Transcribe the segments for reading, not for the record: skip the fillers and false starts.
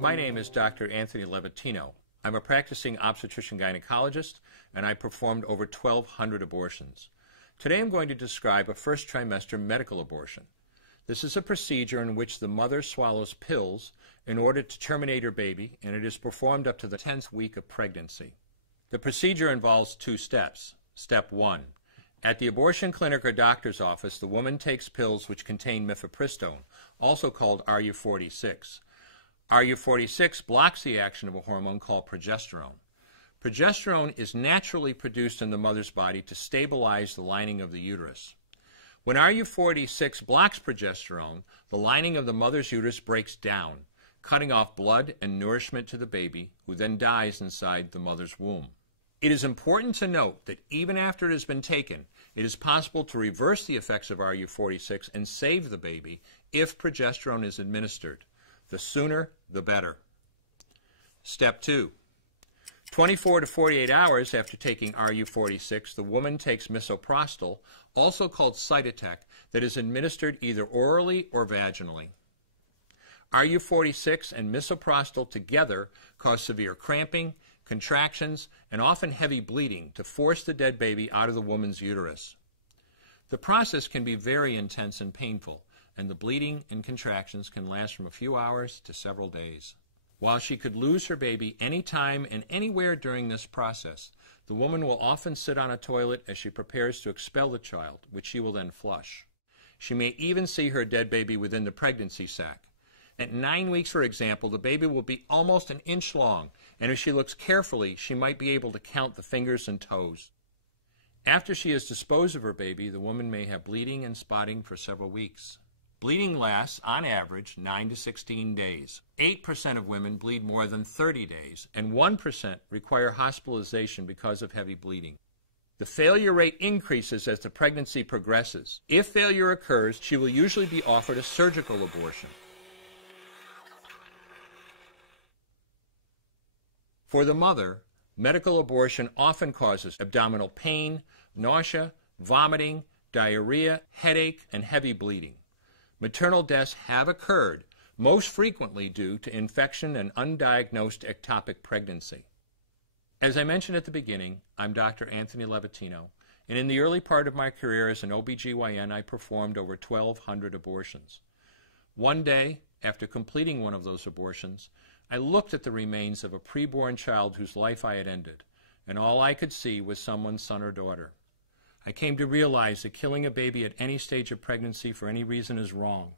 My name is Dr. Anthony Levatino. I'm a practicing obstetrician-gynecologist, and I performed over 1,200 abortions. Today I'm going to describe a first trimester medical abortion. This is a procedure in which the mother swallows pills in order to terminate her baby, and it is performed up to the 10th week of pregnancy. The procedure involves 2 steps. Step 1. At the abortion clinic or doctor's office, the woman takes pills which contain mifepristone, also called RU46. RU46 blocks the action of a hormone called progesterone. Progesterone is naturally produced in the mother's body to stabilize the lining of the uterus. When RU46 blocks progesterone, the lining of the mother's uterus breaks down, cutting off blood and nourishment to the baby, who then dies inside the mother's womb. It is important to note that even after it has been taken, it is possible to reverse the effects of RU46 and save the baby if progesterone is administered. The sooner, the better. Step 2. 24 to 48 hours after taking RU46, the woman takes misoprostol, also called Cytotec, that is administered either orally or vaginally. RU46 and misoprostol together cause severe cramping, contractions, and often heavy bleeding to force the dead baby out of the woman's uterus. The process can be very intense and painful, and the bleeding and contractions can last from a few hours to several days. While she could lose her baby anytime and anywhere during this process, the woman will often sit on a toilet as she prepares to expel the child, which she will then flush. She may even see her dead baby within the pregnancy sac. At 9 weeks, for example, the baby will be almost an inch long, and if she looks carefully, she might be able to count the fingers and toes. After she has disposed of her baby, the woman may have bleeding and spotting for several weeks. Bleeding lasts, on average, 9 to 16 days. 8% of women bleed more than 30 days, and 1% require hospitalization because of heavy bleeding. The failure rate increases as the pregnancy progresses. If failure occurs, she will usually be offered a surgical abortion. For the mother, medical abortion often causes abdominal pain, nausea, vomiting, diarrhea, headache, and heavy bleeding. Maternal deaths have occurred, most frequently due to infection and undiagnosed ectopic pregnancy. As I mentioned at the beginning, I'm Dr. Anthony Levatino, and in the early part of my career as an OBGYN, I performed over 1,200 abortions. One day, after completing one of those abortions, I looked at the remains of a preborn child whose life I had ended, and all I could see was someone's son or daughter. I came to realize that killing a baby at any stage of pregnancy for any reason is wrong.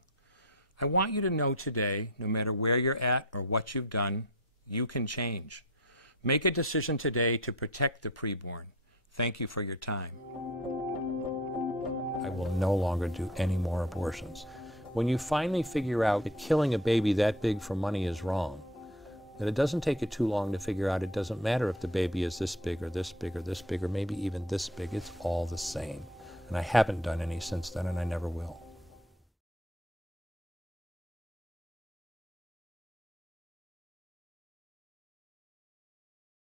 I want you to know today, no matter where you're at or what you've done, you can change. Make a decision today to protect the preborn. Thank you for your time. I will no longer do any more abortions. When you finally figure out that killing a baby that big for money is wrong, that it doesn't take you too long to figure out it doesn't matter if the baby is this big or this big or this big or maybe even this big, it's all the same. And I haven't done any since then, and I never will.